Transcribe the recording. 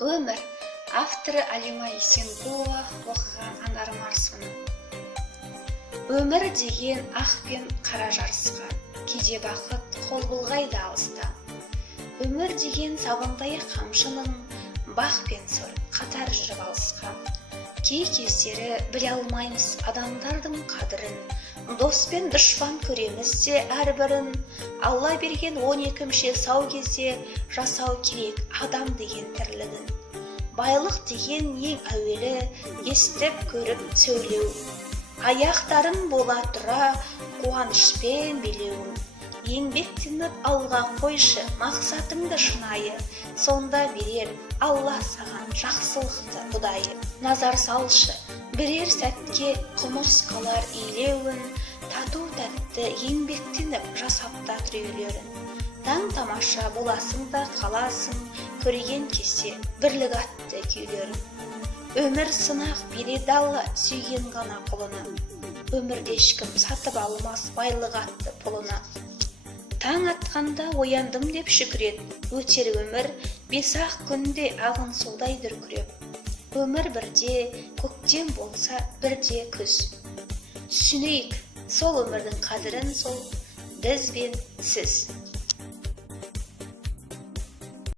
Өмір. Авторы Алима Есенқұлова, оқыған Анар Марсының. Өмір деген ақ пен қара жарысқа, кейде бақыт қол бұлғайды алыста. Өмір деген сабындай қамшының, бақ пен сор қатар жүріп алысқа. Кей кездері біле алмаймыз адамдардың қадірін, дос пен дұшпан көреміз де әрбірін. Алла берген 12 мүше сау кезде жасау керек адам деген тірлігін. Байлық деген ең әуелі естіп көріп сөйлеу. Аяқтарын бола тұра қуанышпен билеу. Еңбектеніп алған қойшы мақсатыңды шынайы, сонда берер Алла саған жақсылықты ұдайы. Назар салшы, бірер сәтке құмырсқалар илеуін, тату тәтті еңбектеніп жасапта түреулерін. Таң тамаша боласың да қаласың, көрген кезде бірлік атты күйлерін. Өмір сынақ береді Алла сүйген ғана құлына, өмірде ешкім сатып алмас байлық атты пұлына. Таң атқанда ояндым деп шүкірет, өтер өмір 5-ақ күнде ағын судай дүркіреп. Өмір бірде көктем болса бірде күз. Түсінейік сол өмірдің қадірін сол біз бен сіз.